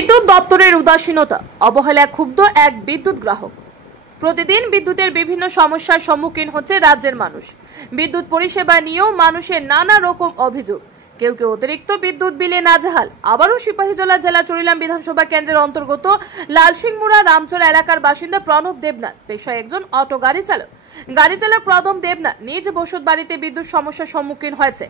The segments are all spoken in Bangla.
বিদ্যুৎ দপ্তরের উদাসীনতা অবহেলায় ক্ষুব্ধ এক বিদ্যুৎ গ্রাহক। প্রতিদিন বিদ্যুতের বিভিন্ন সমস্যার সম্মুখীন হচ্ছে রাজ্যের মানুষ। বিদ্যুৎ পরিষেবা নিয়েও মানুষের নানা রকম অভিযোগ। কেউ কেউ অতিরিক্ত বিদ্যুৎ বিলে নাজেহাল। আবারও সিপাহীজলা জেলা চরিলাম বিধানসভা কেন্দ্রের অন্তর্গত লালসিংমুড়া রামচর এলাকার বাসিন্দা প্রণব দেবনাথ পেশায় একজন অটো গাড়ি চালক। গাড়ি চালক প্রণব দেবনাথ নিজ বসত বাড়িতে বিদ্যুৎ সমস্যার সম্মুখীন হয়েছে।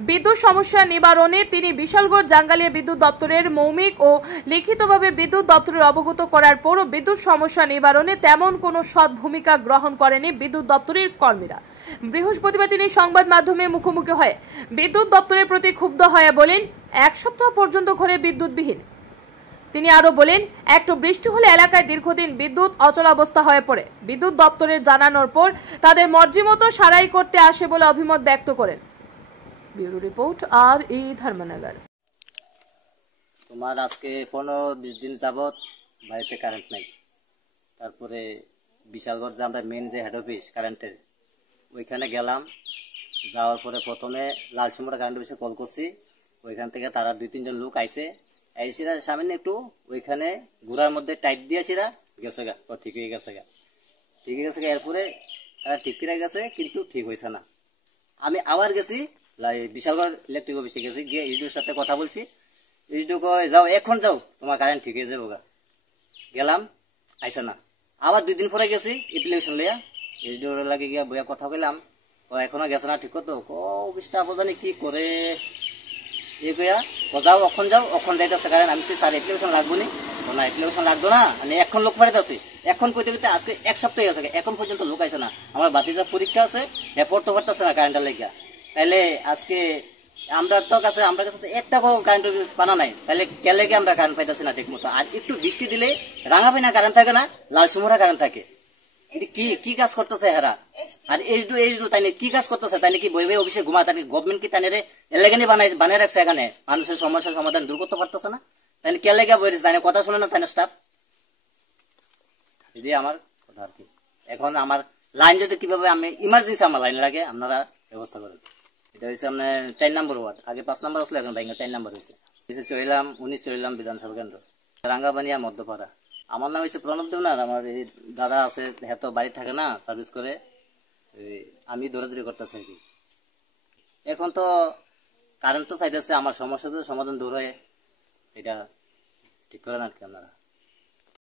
বিদ্যুৎ সমস্যা নিবারণে তিনি বিশালগড় জাঙ্গালিয়া বিদ্যুৎ দপ্তরের মৌখিক ও লিখিতভাবে বিদ্যুৎ দপ্তরের অবগত করার পরও বিদ্যুৎ সমস্যা নিবারণে তেমন কোনো সৎ ভূমিকা গ্রহণ করেনি বিদ্যুৎ দপ্তরের কর্মীরা। বৃহস্পতিবার তিনি সংবাদ মাধ্যমে মুখোমুখি হয়ে বিদ্যুৎ দপ্তরের প্রতি ক্ষুব্ধ হয়ে বলেন, এক সপ্তাহ পর্যন্ত ঘরে বিদ্যুৎবিহীন। তিনি আরো বলেন, একটু বৃষ্টি হলে এলাকায় দীর্ঘদিন বিদ্যুৎ অচলাবস্থা হয়ে পড়ে। বিদ্যুৎ দপ্তরের জানানোর পর তাদের মর্জি মতো সারাই করতে আসে বলে অভিমত ব্যক্ত করেন। ব্যুরো রিপোর্ট আর ই ধর্মনগর। তোমার আজকে 15-20 দিন যাবত বাড়িতে কারেন্ট নাই। তারপরে বিশালগড় যে আমরা মেন যে হেড অফিস কারেন্টের ওইখানে গেলাম। যাওয়ার পরে প্রথমে লালসিংমুড়া কারেন্ট অফিসে কল করছি। ওইখান থেকে তারা 2-3 জন লোক আইসে সামনে একটু ওইখানে ঘোড়ার মধ্যে টাইট দিয়েছিরা গেছে গা, ঠিক হয়ে গেছে গা, ঠিক হয়ে গেছে গা। এরপরে তারা ঠিক করে গেছে, কিন্তু ঠিক হয়েছে না। আমি আবার গেছি বিশালগড় ইলেকট্রিক অফিসে গেছি, গিয়ে ইডিওর সাথে কথা বলছি। ইডিও কয় যাও, এখন যাও, তোমার কারেন্ট ঠিক হয়ে যাবো গা। গেলাম, আইসে না। আবার 2 দিন পরে গেছি অ্যাপ্লিকেশন লইয়া, ইডিওর লাগে গিয়া বইয়া কথা কইলাম, এখনো গেছে না ঠিক তো। অফিসটা বোঝানি কি করে এ গিয়া যাও, অখন যাও, অখন যাইতেছে কারেন্ট। আমি স্যার অ্যাপ্লিকেশন লাগবো নি? না অ্যাপ্লিকেশন লাগতো না, মানে এখন লোক পাঠাইতেছে। এখন কইতে কইতে আজকে 1 সপ্তাহ হয়ে গেছে, এখন পর্যন্ত লোক আইসে না। আমার বাতিজার পরীক্ষা আছে, পড়তে পারতেছে না কারেন্টের লেগা। তাইলে আজকে আমরা কাছে তো একটা কারেন্ট পানা নাই, তাহলে কেলে আমরা কারেন্ট পাইতেছি না ঠিক মতো। আর একটু বৃষ্টি দিলে রাঙাপিনা কারেন্ট থাকে না, লালসিংমুড়া কারেন্ট থাকে। কি কাজ করতেছে হেরা? আর এইচডু তাই কি কাজ করতেছে? তাই কি বই বই অফিসে ঘুমা? তাই গভর্নমেন্ট কি তাই এলাকানি বানায় রাখছে এখানে? মানুষের সমস্যার সমাধান দূর করতে পারতেছে না। তাই কে লেগে বই তাই কথা শুনে না, তাই না স্টাফ? যদি আমার কথা আর কি, এখন আমার লাইন যদি কিভাবে আমি ইমার্জেন্সি আমার লাইন লাগে, আপনারা ব্যবস্থা করেন। এটা হচ্ছে আপনার 4 নম্বর ওয়ার্ড, আগে 5 নম্বর আসলে এখন ভাইঙ্গা 4 নম্বর হয়েছে। চলিলাম 19 চলিলাম বিধানসভা কেন্দ্র, রাঙ্গাবানিয়া মধ্যপাড়া। আমার নাম হচ্ছে প্রণব দেবনাথ। আমার এই দাদা আছে, হ্যাঁ তো বাড়ি থাকে না, সার্ভিস করে। আমি দৌড়াদৌড়ি করতেছি আর কি। এখন তো কারেন্ট তো চাইতেছে, আমার সমস্যা তো সমাধান দূর হয়ে এটা ঠিক করেন আর কি আপনারা।